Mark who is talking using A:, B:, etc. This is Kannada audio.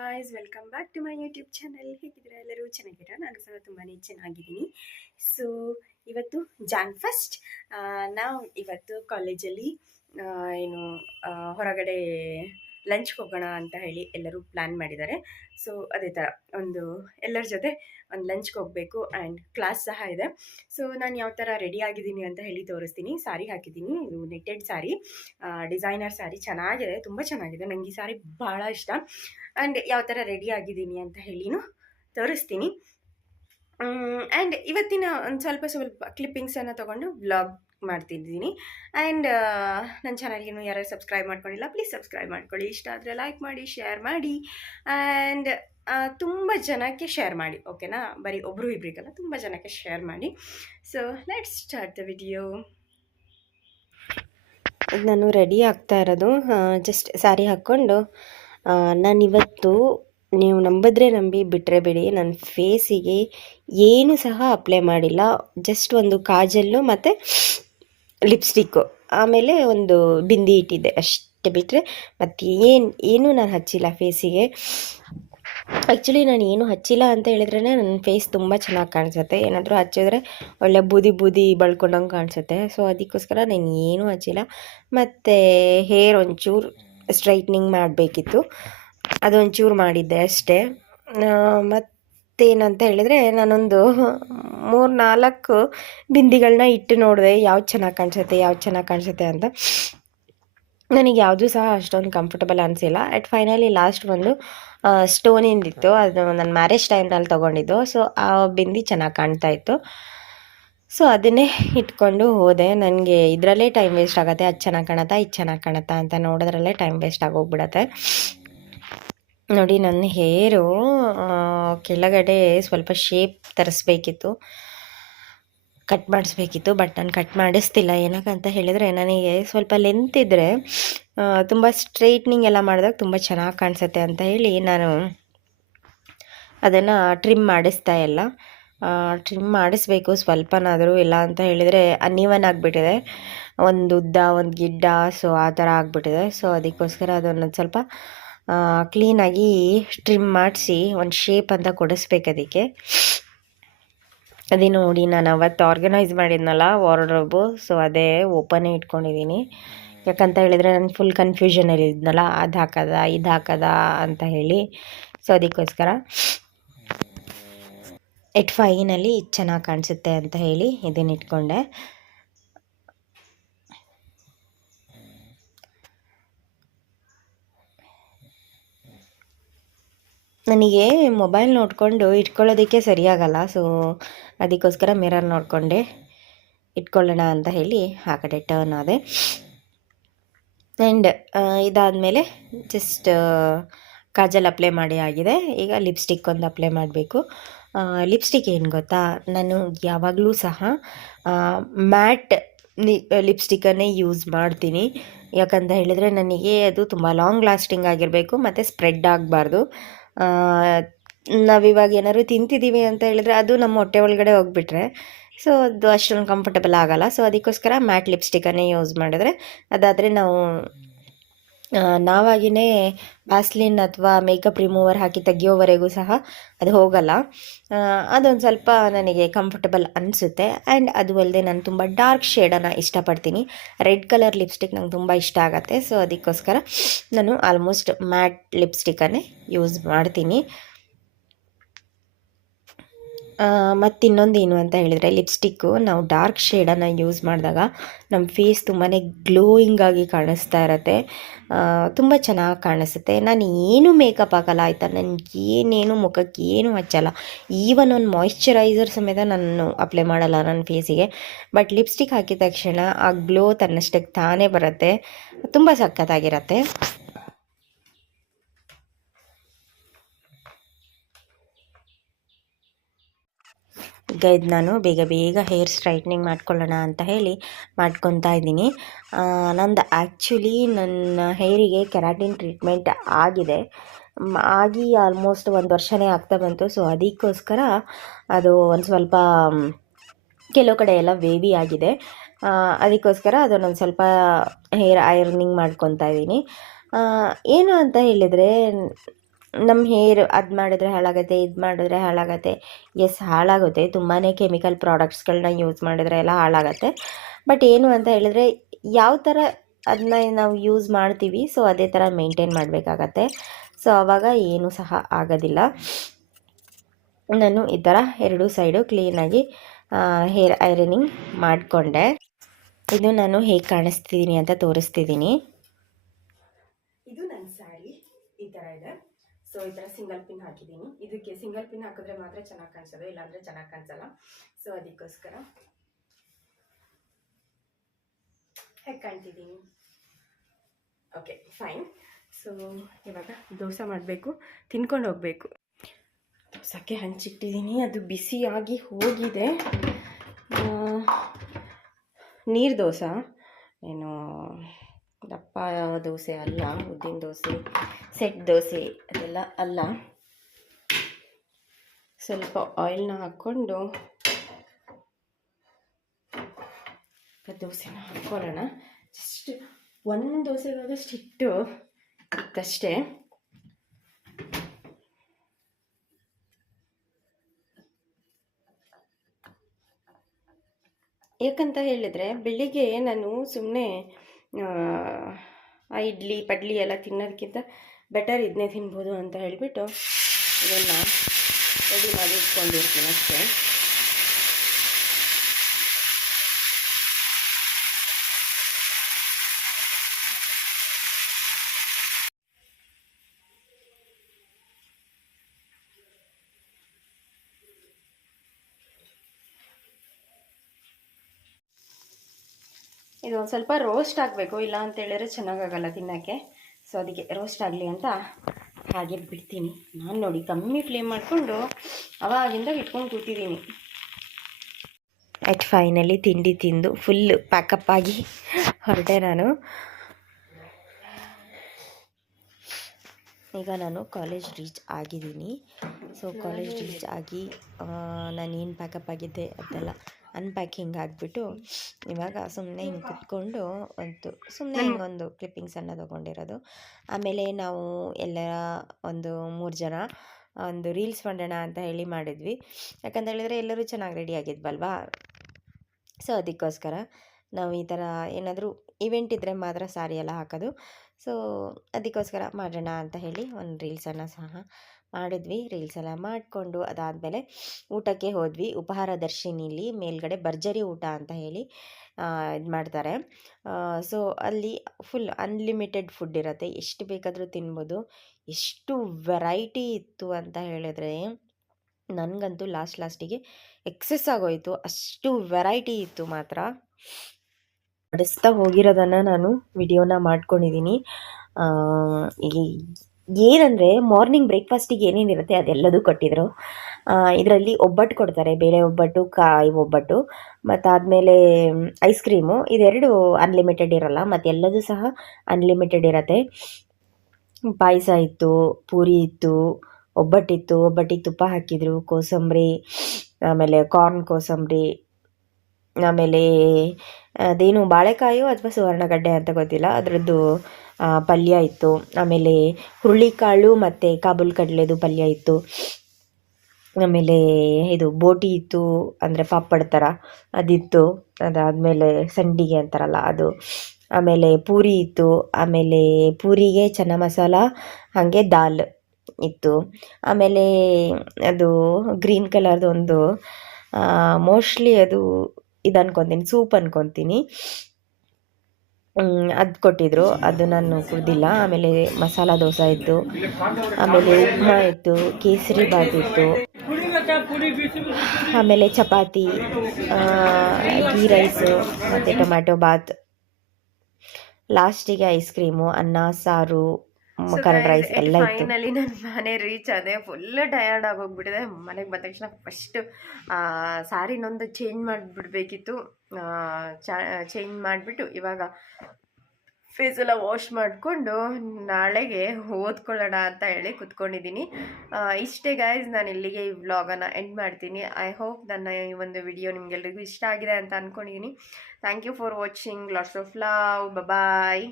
A: Guys welcome back to my YouTube channel ಹೇಗಿದ್ದೀರಾ ಎಲ್ಲರೂ? ಚೆನ್ನಾಗಿದ್ದೀರಾ? ನಾನು ಸಹ ತುಂಬಾ ಚೆನ್ನಾಗಿದ್ದೀನಿ. ಸೊ ಇವತ್ತು ಜಾನ್ ಫಸ್ಟ್ ನಾವು ಇವತ್ತು ಕಾಲೇಜಲ್ಲಿ ಏನು ಹೊರಗಡೆ ಲಂಚ್ಗೆ ಹೋಗೋಣ ಅಂತ ಹೇಳಿ ಎಲ್ಲರೂ ಪ್ಲ್ಯಾನ್ ಮಾಡಿದ್ದಾರೆ. ಸೊ ಅದೇ ಥರ ಒಂದು ಎಲ್ಲರ ಜೊತೆ ಒಂದು ಲಂಚ್ಗೆ ಹೋಗಬೇಕು ಆ್ಯಂಡ್ ಕ್ಲಾಸ್ ಸಹ ಇದೆ. ಸೊ ನಾನು ಯಾವ ಥರ ರೆಡಿ ಆಗಿದ್ದೀನಿ ಅಂತ ಹೇಳಿ ತೋರಿಸ್ತೀನಿ. ಸಾರಿ ಹಾಕಿದ್ದೀನಿ. ಇದು ನೆಟ್ಟೆಡ್ ಸಾರಿ. ಡಿಸೈನರ್ ಸಾರಿ ಚೆನ್ನಾಗಿದೆ. ತುಂಬ ಚೆನ್ನಾಗಿದೆ. ನನಗೆ ಈ ಸಾರಿ ಭಾಳ ಇಷ್ಟ. ಆ್ಯಂಡ್ ಯಾವ ಥರ ರೆಡಿ ಆಗಿದ್ದೀನಿ ಅಂತ ಹೇಳಿನೂ ತೋರಿಸ್ತೀನಿ. ಆ್ಯಂಡ್ ಇವತ್ತಿನ ಒಂದು ಸ್ವಲ್ಪ ಸ್ವಲ್ಪ ಕ್ಲಿಪ್ಪಿಂಗ್ಸನ್ನು ತೊಗೊಂಡು ವ್ಲಾಗ್ ಮಾಡ್ತಿದ್ದೀನಿ. ಆ್ಯಂಡ್ ನನ್ನ ಚಾನಲ್ಗೇನು ಯಾರು ಸಬ್ಸ್ಕ್ರೈಬ್ ಮಾಡ್ಕೊಂಡಿಲ್ಲ ಪ್ಲೀಸ್ ಸಬ್ಸ್ಕ್ರೈಬ್ ಮಾಡ್ಕೊಳ್ಳಿ. ಇಷ್ಟ ಆದರೆ ಲೈಕ್ ಮಾಡಿ ಶೇರ್ ಮಾಡಿ. ಆ್ಯಂಡ್ ತುಂಬ ಜನಕ್ಕೆ ಶೇರ್ ಮಾಡಿ ಓಕೆನಾ ಬರೀ ಒಬ್ಬರು ಇಬ್ಬರಿಗಲ್ಲ ತುಂಬ ಜನಕ್ಕೆ ಶೇರ್ ಮಾಡಿ. So let's start the video
B: ನಾನು ರೆಡಿ ಆಗ್ತಾ ಇರೋದು ಜಸ್ಟ್ ಸ್ಯಾರಿ ಹಾಕ್ಕೊಂಡು ನಾನಿವತ್ತು ನೀವು ನಂಬಿದ್ರೆ ನಂಬಿ ಬಿಟ್ಟರೆ ಬಿಡಿ ನನ್ನ ಫೇಸಿಗೆ ಏನು ಸಹ ಅಪ್ಲೈ ಮಾಡಿಲ್ಲ. ಜಸ್ಟ್ ಒಂದು ಕಾಜಲ್ಲು ಮತ್ತು ಲಿಪ್ಸ್ಟಿಕ್ಕು ಆಮೇಲೆ ಒಂದು ಬಿಂದಿ ಇಟ್ಟಿದ್ದೆ ಅಷ್ಟೇ ಬಿಟ್ಟರೆ ಮತ್ತು ಏನು, ಏನೂ ನಾನು ಹಚ್ಚಿಲ್ಲ ಫೇಸಿಗೆ ಆ್ಯಕ್ಚುಲಿ ನಾನು ಏನು ಹಚ್ಚಿಲ್ಲ ಅಂತ ಹೇಳಿದ್ರೇ ನನ್ನ ಫೇಸ್ ತುಂಬ ಚೆನ್ನಾಗಿ ಕಾಣಿಸುತ್ತೆ. ಏನಾದರೂ ಹಚ್ಚಿದ್ರೆ ಒಳ್ಳೆ ಬೂದಿ ಬೂದಿ ಬಳ್ಕೊಂಡಂಗೆ ಕಾಣಿಸುತ್ತೆ. ಸೊ ಅದಕ್ಕೋಸ್ಕರ ನಾನು ಏನೂ ಹಚ್ಚಿಲ್ಲ. ಮತ್ತು ಹೇರ್ ಒಂಚೂರು ಸ್ಟ್ರೈಟ್ನಿಂಗ್ ಮಾಡಬೇಕಿತ್ತು. ಅದೊಂಚೂರು ಮಾಡಿದ್ದೆ ಅಷ್ಟೇ. ಮತ್ತೇನಂತ ಹೇಳಿದರೆ ನಾನೊಂದು ಮೂರು ನಾಲ್ಕು ಬಿಂದಿಗಳನ್ನ ಇಟ್ಟು ನೋಡಿದೆ, ಯಾವ್ದು ಚೆನ್ನಾಗಿ ಕಾಣಿಸುತ್ತೆ, ಯಾವ್ದು ಚೆನ್ನಾಗಿ ಕಾಣಿಸುತ್ತೆ ಅಂತ. ನನಗೆ ಯಾವುದೂ ಸಹ ಅಷ್ಟೊಂದು ಕಂಫರ್ಟಬಲ್ ಅನಿಸಿಲ್ಲ. ಅಟ್ ಫೈನಲಿ ಲಾಸ್ಟ್ ಒಂದು ಸ್ಟೋನಿಂದಿತ್ತು ಅದು ನನ್ನ ಮ್ಯಾರೇಜ್ ಟೈಮ್ನಲ್ಲಿ ತೊಗೊಂಡಿದ್ದು. ಸೊ ಆ ಬಿಂದಿ ಚೆನ್ನಾಗಿ ಕಾಣ್ತಾ ಇತ್ತು. ಸೊ ಅದನ್ನೇ ಇಟ್ಕೊಂಡು ಹೋದೆ. ನನಗೆ ಇದರಲ್ಲೇ ಟೈಮ್ ವೇಸ್ಟ್ ಆಗುತ್ತೆ. ಅದು ಚೆನ್ನಾಗಿ ಕಾಣುತ್ತಾ, ಇದು ಚೆನ್ನಾಗಿ ಕಾಣತ್ತಾ ಅಂತ ನೋಡೋದ್ರಲ್ಲೇ ಟೈಮ್ ವೇಸ್ಟ್ ಆಗೋಗ್ಬಿಡತ್ತೆ ನೋಡಿ, ನನ್ನ ಹೇರು ಕೆಳಗಡೆ ಸ್ವಲ್ಪ ಶೇಪ್ ತರಿಸ್ಬೇಕಿತ್ತು. ಕಟ್ ಮಾಡಿಸ್ಬೇಕಿತ್ತು ಬಟ್ ನಾನು ಕಟ್ ಮಾಡಿಸ್ತಿಲ್ಲ. ಏನಕ್ಕಂತ ಹೇಳಿದರೆ, ನನಗೆ ಸ್ವಲ್ಪ ಲೆಂತ್ ಇದ್ದರೆ ತುಂಬ ಸ್ಟ್ರೈಟ್ನಿಂಗ್ ಎಲ್ಲ ಮಾಡಿದಾಗ ತುಂಬ ಚೆನ್ನಾಗಿ ಕಾಣಿಸುತ್ತೆ ಅಂತ ಹೇಳಿ ನಾನು ಅದನ್ನು ಟ್ರಿಮ್ ಮಾಡಿಸ್ತಾ ಇಲ್ಲ. ಟ್ರಿಮ್ ಮಾಡಿಸ್ಬೇಕು, ಸ್ವಲ್ಪನಾದರೂ ಇಲ್ಲ ಅಂತ ಹೇಳಿದರೆ ಅನ್ನಿವನ್ ಆಗಿಬಿಟ್ಟಿದೆ. ಒಂದು ಉದ್ದ, ಒಂದು ಗಿಡ್ಡ ಸೊ ಆ ಥರ ಆಗಿಬಿಟ್ಟಿದೆ. ಸೊ ಅದಕ್ಕೋಸ್ಕರ ಅದನ್ನು ಸ್ವಲ್ಪ ಕ್ಲೀನಾಗಿ ಸ್ಟ್ರಿಮ್ ಮಾಡಿಸಿ ಒಂದು ಶೇಪ್ ಅಂತ ಕೊಡಿಸ್ಬೇಕು ಅದಕ್ಕೆ. ಅದೇ ನೋಡಿ ನಾನು ಅವತ್ತು ಆರ್ಗನೈಸ್ ಮಾಡಿದ್ನಲ್ಲ ವಾರ್ಡ್ರೋಬು ಸೊ ಅದೇ ಓಪನೇ ಇಟ್ಕೊಂಡಿದ್ದೀನಿ ಯಾಕಂತ ಹೇಳಿದರೆ ನಾನು ಫುಲ್ ಕನ್ಫ್ಯೂಷನಲ್ಲಿ ಇದ್ನಲ್ಲ, ಅದು ಹಾಕದ, ಇದು ಹಾಕದ ಅಂತ ಹೇಳಿ. ಸೊ ಅದಕ್ಕೋಸ್ಕರ ಎಟ್ ಫೈನಲ್ಲಿ ಚೆನ್ನಾಗಿ ಕಾಣಿಸುತ್ತೆ ಅಂತ ಹೇಳಿ ಇದನ್ನ ಇಟ್ಕೊಂಡೆ. ನನಗೆ ಮೊಬೈಲ್ ನೋಡಿಕೊಂಡು ಇಟ್ಕೊಳ್ಳೋದಕ್ಕೆ ಸರಿಯಾಗಲ್ಲ. ಸೊ ಅದಕ್ಕೋಸ್ಕರ ಮಿರರ್ ನೋಡಿಕೊಂಡೆ. ಇಟ್ಕೊಳ್ಳೋಣ ಅಂತ ಹೇಳಿ ಆ ಕಡೆ ಟರ್ನ್ ಆದೆ. ಆ್ಯಂಡ್ ಇದಾದಮೇಲೆ ಜಸ್ಟ್ ಕಾಜಲ್ ಅಪ್ಲೈ ಮಾಡಿ ಆಗಿದೆ. ಈಗ ಲಿಪ್ಸ್ಟಿಕ್ ಒಂದು ಅಪ್ಲೈ ಮಾಡಬೇಕು. ಲಿಪ್ಸ್ಟಿಕ್ ಏನು ಗೊತ್ತಾ? ನಾನು ಯಾವಾಗಲೂ ಸಹ ಮ್ಯಾಟ್ ಲಿಪ್ಸ್ಟಿಕ್ಕನ್ನೇ ಯೂಸ್ ಮಾಡ್ತೀನಿ. ಯಾಕಂತ ಹೇಳಿದರೆ ನನಗೆ ಅದು ತುಂಬ ಲಾಂಗ್ ಲಾಸ್ಟಿಂಗ್ ಆಗಿರಬೇಕು, ಮತ್ತು ಸ್ಪ್ರೆಡ್ ಆಗಬಾರ್ದು. ನಾವಿವಾಗ ಏನಾದ್ರು ತಿಂತಿದ್ದೀವಿ ಅಂತ ಹೇಳಿದ್ರೆ ಅದು ನಮ್ಮ ಹೊಟ್ಟೆ ಒಳಗಡೆ ಹೋಗ್ಬಿಟ್ರೆ. ಸೊ ಅದು ಅಷ್ಟೊಂದು ಕಂಫರ್ಟಬಲ್ ಆಗೋಲ್ಲ. ಸೊ ಅದಕ್ಕೋಸ್ಕರ ಮ್ಯಾಟ್ ಲಿಪ್ಸ್ಟಿಕ್ಕನ್ನೇ ಯೂಸ್ ಮಾಡಿದ್ರೆ ಅದಾದರೆ ನಾವು ನಾವಾಗಿಯೇ ವ್ಯಾಸ್ಲಿನ್ ಅಥವಾ ಮೇಕಪ್ ರಿಮೂವರ್ ಹಾಕಿ ತೆಗಿಯೋವರೆಗೂ ಸಹ ಅದು ಹೋಗಲ್ಲ. ಅದೊಂದು ಸ್ವಲ್ಪ ನನಗೆ ಕಂಫರ್ಟಬಲ್ ಅನಿಸುತ್ತೆ. ಆ್ಯಂಡ್ ಅದು ಅಲ್ಲದೆ ನಾನು ತುಂಬ ಡಾರ್ಕ್ ಶೇಡನ್ನು ಇಷ್ಟಪಡ್ತೀನಿ. ರೆಡ್ ಕಲರ್ ಲಿಪ್ಸ್ಟಿಕ್ ನಂಗೆ ತುಂಬ ಇಷ್ಟ ಆಗುತ್ತೆ. ಸೊ ಅದಕ್ಕೋಸ್ಕರ ನಾನು ಆಲ್ಮೋಸ್ಟ್ ಮ್ಯಾಟ್ ಲಿಪ್ಸ್ಟಿಕ್ಕನ್ನೇ ಯೂಸ್ ಮಾಡ್ತೀನಿ. ಮತ್ತು ಇನ್ನೊಂದು ಏನು ಅಂತ ಹೇಳಿದರೆ ಲಿಪ್ಸ್ಟಿಕ್ಕು. ನಾವು ಡಾರ್ಕ್ ಶೇಡನ್ನು ಯೂಸ್ ಮಾಡಿದಾಗ ನಮ್ಮ ಫೇಸ್ ತುಂಬಾ ಗ್ಲೋಯಿಂಗ್ ಆಗಿ ಕಾಣಿಸ್ತಾ ಇರತ್ತೆ. ತುಂಬ ಚೆನ್ನಾಗಿ ಕಾಣಿಸುತ್ತೆ. ನಾನು ಏನು ಮೇಕಪ್ ಹಾಕಲ್ಲ ಆಯಿತಾ? ನನಗೆ ಏನೇನು ಮುಖಕ್ಕೆ ಏನು ಹಚ್ಚಲ್ಲ. ಈವನ್ ಒಂದು ಮಾಯಿಶ್ಚರೈಸರ್ ಸಮೇತ ನಾನು ಅಪ್ಲೈ ಮಾಡಲ್ಲ ನನ್ನ ಫೇಸಿಗೆ ಬಟ್ ಲಿಪ್ಸ್ಟಿಕ್ ಹಾಕಿದ ತಕ್ಷಣ ಆ ಗ್ಲೋ ತನ್ನಷ್ಟಕ್ಕೆ ತಾನೇ ಬರುತ್ತೆ. ತುಂಬ ಸಖತ್ತಾಗಿರತ್ತೆ. ಈಗ ನಾನು. ಬೇಗ ಬೇಗ ಹೇರ್ ಸ್ಟ್ರೈಟ್ನಿಂಗ್ ಮಾಡ್ಕೊಳ್ಳೋಣ ಅಂತ ಹೇಳಿ ಮಾಡ್ಕೊತಾ ಇದ್ದೀನಿ. ನಂದು ಆ್ಯಕ್ಚುಲಿ ನನ್ನ ಹೇರಿಗೆ ಕೆರಾಟಿನ್ ಟ್ರೀಟ್ಮೆಂಟ್ ಆಗಿದೆ. ಆಗಿ ಆಲ್ಮೋಸ್ಟ್ ಒಂದು ವರ್ಷನೇ ಆಗ್ತಾ ಬಂತು. ಸೊ ಅದಕ್ಕೋಸ್ಕರ ಅದು ಒಂದು ಸ್ವಲ್ಪ ಕೆಲವು ಕಡೆ ಎಲ್ಲ ವೇವಿ ಆಗಿದೆ. ಅದಕ್ಕೋಸ್ಕರ ಅದನ್ನೊಂದು ಸ್ವಲ್ಪ ಹೇರ್ ಐರನಿಂಗ್ ಮಾಡ್ಕೊತಾ ಇದ್ದೀನಿ. ಏನು ಅಂತ ಹೇಳಿದರೆ ನಮ್ಮ ಹೇರ್ ಅದು ಮಾಡಿದ್ರೆ ಹಾಳಾಗುತ್ತೆ, ಇದು ಮಾಡಿದ್ರೆ ಹಾಳಾಗುತ್ತೆ. ಎಸ್ ಹಾಳಾಗುತ್ತೆ. ತುಂಬಾ ಕೆಮಿಕಲ್ ಪ್ರಾಡಕ್ಟ್ಸ್ಗಳನ್ನ ಯೂಸ್ ಮಾಡಿದ್ರೆ ಎಲ್ಲ ಹಾಳಾಗುತ್ತೆ. ಬಟ್ ಏನು ಅಂತ ಹೇಳಿದ್ರೆ, ಯಾವ ಥರ ಅದನ್ನ ನಾವು ಯೂಸ್ ಮಾಡ್ತೀವಿ ಸೊ ಅದೇ ಥರ ಮೇಂಟೈನ್ ಮಾಡಬೇಕಾಗತ್ತೆ. ಸೊ ಆವಾಗ ಏನೂ ಸಹ ಆಗೋದಿಲ್ಲ. ನಾನು ಈ ಥರ ಎರಡೂ ಸೈಡು ಕ್ಲೀನಾಗಿ ಹೇರ್ ಐರನಿಂಗ್ ಮಾಡಿಕೊಂಡೆ. ಇದು ನಾನು ಹೇಗೆ ಕಾಣಿಸ್ತಿದ್ದೀನಿ ಅಂತ ತೋರಿಸ್ತಿದ್ದೀನಿ
A: ಇದು ನನ್ನ ಸ್ಯಾರಿ ಈ ಥರ ಇದೆ ಸೊ ಈ ಥರ ಸಿಂಗಲ್ ಪಿನ್ ಹಾಕಿದ್ದೀನಿ. ಇದಕ್ಕೆ ಸಿಂಗಲ್ ಪಿನ್ ಹಾಕಿದ್ರೆ ಮಾತ್ರ ಚೆನ್ನಾಗಿ ಕಾಣಿಸೋದು, ಇಲ್ಲಾಂದರೆ ಚೆನ್ನಾಗಿ ಕಾಣಿಸಲ್ಲ. ಸೊ ಅದಕ್ಕೋಸ್ಕರ ಹೇಗೆ ಕಾಣ್ತಿದ್ದೀನಿ. ಓಕೆ ಫೈನ್ ಸೊ ಇವಾಗ ದೋಸೆ ಮಾಡಬೇಕು, ತಿನ್ಕೊಂಡು ಹೋಗಬೇಕು. ದೋಸಕ್ಕೆ ಹಂಚಿಟ್ಟಿದ್ದೀನಿ ಅದು ಬಿಸಿಯಾಗಿ ಹೋಗಿದೆ. ನೀರು ದೋಸೆ, ಏನು ದಪ್ಪ ದೋಸೆ ಅಲ್ಲ, ಉದ್ದಿನ ದೋಸೆ, ಸೆಟ್ ದೋಸೆ ಅದೆಲ್ಲ ಅಲ್ಲ. ಸ್ವಲ್ಪ ಆಯಿಲ್ನ ಹಾಕ್ಕೊಂಡು ದೋಸೆನ ಹಾಕ್ಕೊಳ್ಳೋಣ ಜಸ್ಟ್ ಒಂದು ದೋಸೆಗಾದಷ್ಟು ಹಿಟ್ಟು ಅಷ್ಟೇ ಯಾಕಂತ ಹೇಳಿದರೆ ಬೆಳಿಗ್ಗೆ ನಾನು ಸುಮ್ಮನೆ ಇಡ್ಲಿ ಪಡ್ಲಿ ಎಲ್ಲ ತಿನ್ನೋದಕ್ಕಿಂತ ಬೆಟರ್ ಇದನ್ನೇ ತಿನ್ಬೋದು ಅಂತ ಹೇಳಿಬಿಟ್ಟು ಇದನ್ನು ರೆಡಿ ಮಾಡಿ ಇಟ್ಕೊಂಡಿರ್ತೀನಿ ಅಷ್ಟೇ. ಇದು ಒಂದು ಸ್ವಲ್ಪ ರೋಸ್ಟ್ ಆಗಬೇಕು ಇಲ್ಲ ಅಂತೇಳಿದ್ರೆ ಚೆನ್ನಾಗಾಗಲ್ಲ ತಿನ್ನೋಕ್ಕೆ. ಸೊ ಅದಕ್ಕೆ ರೋಸ್ಟ್ ಆಗಲಿ ಅಂತ ಹಾಗೆ ಬಿಡ್ತೀನಿ. ನಾನು ನೋಡಿ, ಕಮ್ಮಿ ಫ್ಲೇಮ್ ಮಾಡಿಕೊಂಡು ಅವಾಗಿಂದ ಇಟ್ಕೊಂಡು ಕೂತಿದ್ದೀನಿ
B: ಆಯ್ತು ಫೈನಲಿ ತಿಂಡಿ ತಿಂದು ಫುಲ್ ಪ್ಯಾಕಪ್ ಆಗಿ ಹೊರಟೆ ನಾನು. ಈಗ ನಾನು ಕಾಲೇಜ್ ರೀಚ್ ಆಗಿದ್ದೀನಿ. ಸೊ ಕಾಲೇಜ್ ರೀಚ್ ಆಗಿ ನಾನು ಏನು ಪ್ಯಾಕಪ್ ಆಗಿದ್ದೆ ಅದೆಲ್ಲ ಅನ್ಪ್ಯಾಕಿಂಗ್ ಆಗಿಬಿಟ್ಟು ಇವಾಗ ಸುಮ್ಮನೆ ಹಿಂಗೆ ಕುತ್ಕೊಂಡು ಒಂದು ಸುಮ್ಮನೆ ಒಂದು ಕ್ಲಿಪ್ಪಿಂಗ್ಸನ್ನು ತೊಗೊಂಡಿರೋದು. ಆಮೇಲೆ ನಾವು ಎಲ್ಲ ಒಂದು ಮೂರು ಜನ ಒಂದು ರೀಲ್ಸ್ ಮಾಡೋಣ ಅಂತ ಹೇಳಿ ಮಾಡಿದ್ವಿ. ಯಾಕಂತ ಹೇಳಿದರೆ ಎಲ್ಲರೂ ಚೆನ್ನಾಗಿ ರೆಡಿ ಆಗಿದ್ವಲ್ವಾ? ಸೊ ಅದಕ್ಕೋಸ್ಕರ ನಾವು ಈ ಥರ ಏನಾದರೂ ಇವೆಂಟ್ ಇದ್ದರೆ ಮಾತ್ರ ಸಾರಿ ಎಲ್ಲ ಹಾಕೋದು. ಸೊ ಅದಕ್ಕೋಸ್ಕರ ಮಾಡೋಣ ಅಂತ ಹೇಳಿ ಒಂದು ರೀಲ್ಸನ್ನು ಸಹ ಮಾಡಿದ್ವಿ ರೀಲ್ಸ್ ಎಲ್ಲ ಮಾಡಿಕೊಂಡು ಅದಾದಮೇಲೆ ಊಟಕ್ಕೆ ಹೋದ್ವಿ. ಉಪಹಾರ ದರ್ಶಿನಿಲಿ ಮೇಲ್ಗಡೆ ಭರ್ಜರಿ ಊಟ ಅಂತ ಹೇಳಿ ಇದು ಮಾಡ್ತಾರೆ. ಸೊ ಅಲ್ಲಿ ಫುಲ್ ಅನ್ಲಿಮಿಟೆಡ್ ಫುಡ್ ಇರುತ್ತೆ. ಎಷ್ಟು ಬೇಕಾದರೂ ತಿನ್ಬೋದು. ಎಷ್ಟು ವೆರೈಟಿ ಇತ್ತು ಅಂತ ಹೇಳಿದ್ರೆ ನನಗಂತೂ ಲಾಸ್ಟ್ ಲಾಸ್ಟಿಗೆ ಎಕ್ಸೆಸ್ ಆಗೋಯಿತು. ಅಷ್ಟು ವೆರೈಟಿ ಇತ್ತು ಮಾತ್ರ. ನಡೆಸ್ತಾ ಹೋಗಿರೋದನ್ನು ನಾನು ವಿಡಿಯೋನ ಮಾಡ್ಕೊಂಡಿದ್ದೀನಿ ಏನಂದರೆ ಮಾರ್ನಿಂಗ್ ಬ್ರೇಕ್ಫಾಸ್ಟಿಗೆ ಏನೇನಿರುತ್ತೆ ಅದೆಲ್ಲದೂ ಕೊಟ್ಟಿದ್ರು. ಇದರಲ್ಲಿ ಒಬ್ಬಟ್ಟು ಕೊಡ್ತಾರೆ, ಬೇಳೆ ಒಬ್ಬಟ್ಟು, ಕಾಯಿ ಒಬ್ಬಟ್ಟು ಮತ್ತು ಆದಮೇಲೆ ಐಸ್ ಕ್ರೀಮು ಇದೆರಡು ಅನ್ಲಿಮಿಟೆಡ್ ಇರೋಲ್ಲ ಮತ್ತು ಎಲ್ಲದೂ ಸಹ ಅನ್ಲಿಮಿಟೆಡ್ ಇರುತ್ತೆ. ಪಾಯಸ ಇತ್ತು, ಪೂರಿ ಇತ್ತು, ಒಬ್ಬಟ್ಟಿತ್ತು, ಒಬ್ಬಟ್ಟಿಗೆ ತುಪ್ಪ ಹಾಕಿದರು, ಕೋಸಂಬರಿ, ಆಮೇಲೆ ಕಾರ್ನ್ ಕೋಸಂಬರಿ, ಆಮೇಲೆ ಅದೇನು ಬಾಳೆಕಾಯೋ ಅಥವಾ ಸುವರ್ಣಗಡ್ಡೆ ಅಂತ ಗೊತ್ತಿಲ್ಲ, ಅದರದ್ದು ಪಲ್ಯ ಇತ್ತು. ಆಮೇಲೆ ಹುರುಳಿಕಾಳು ಮತ್ತು ಕಾಬೂಲ್ ಕಡಲೆದು ಪಲ್ಯ ಇತ್ತು. ಆಮೇಲೆ ಇದು ಬೋಟಿ ಇತ್ತು, ಅಂದರೆ ಪಾಪಡ್ ಥರ ಅದಿತ್ತು. ಅದಾದಮೇಲೆ ಸಂಡಿಗೆ ಅಂತಾರಲ್ಲ ಅದು. ಆಮೇಲೆ ಪೂರಿ ಇತ್ತು. ಆಮೇಲೆ ಪೂರಿಗೆ ಚೆನ್ನ ಮಸಾಲ, ಹಾಗೆ ದಾಲ್ ಇತ್ತು. ಆಮೇಲೆ ಅದು ಗ್ರೀನ್ ಕಲರ್ದು ಒಂದು ಮೋಸ್ಟ್ಲಿ ಅದು ಇದು ಅನ್ಕೊತೀನಿ, ಸೂಪ್ ಅನ್ಕೊತೀನಿ. ಅದು ಕೊಟ್ಟಿದ್ದರು ಅದು ನಾನು ಕುಡ್ದಿಲ್ಲ. ಆಮೇಲೆ ಮಸಾಲ ದೋಸೆ ಇತ್ತು. ಆಮೇಲೆ ಉಪ್ಮಾ ಇತ್ತು, ಕೇಸರಿ ಬಾತ್ ಇತ್ತು. ಆಮೇಲೆ ಚಪಾತಿ ಗೀ ರೈಸು ಮತ್ತು ಟೊಮ್ಯಾಟೊ ಬಾತ್. ಲಾಸ್ಟಿಗೆ ಐಸ್ ಕ್ರೀಮು ಅನ್ನ, ಸಾರು. ಕರ್ಡ್ ರೈಸ್ ಎಲ್ಲ
A: ಫೈನಲಿ ನಾನು ಮನೆ ರೀಚ್ ಆದೆ. ಫುಲ್ ಟಯರ್ಡ್ ಆಗೋಗ್ಬಿಟ್ಟಿದೆ ಮನೆಗೆ ಬಂದ ತಕ್ಷಣ ಫಸ್ಟ್ ಸಾರಿನೊಂದು ಚೇಂಜ್ ಮಾಡಿಬಿಡ್ಬೇಕಿತ್ತು. ಚೇಂಜ್ ಮಾಡಿಬಿಟ್ಟು ಇವಾಗ ಫೇಸ್ ಎಲ್ಲ ವಾಶ್ ಮಾಡಿಕೊಂಡು ನಾಳೆಗೆ ಓದ್ಕೊಳ್ಳೋಣ ಅಂತ ಹೇಳಿ ಕುತ್ಕೊಂಡಿದ್ದೀನಿ ಇಷ್ಟೇ ಗೈಸ್ ನಾನು ಇಲ್ಲಿಗೆ ಈ ವ್ಲಾಗನ್ನು ಎಂಡ್ ಮಾಡ್ತೀನಿ. ಐ ಹೋಪ್ ನನ್ನ ಈ ಒಂದು ವಿಡಿಯೋ ನಿಮಗೆಲ್ರಿಗೂ ಇಷ್ಟ ಆಗಿದೆ ಅಂತ ಅಂದ್ಕೊಂಡಿದ್ದೀನಿ thank you for watching lots of love bye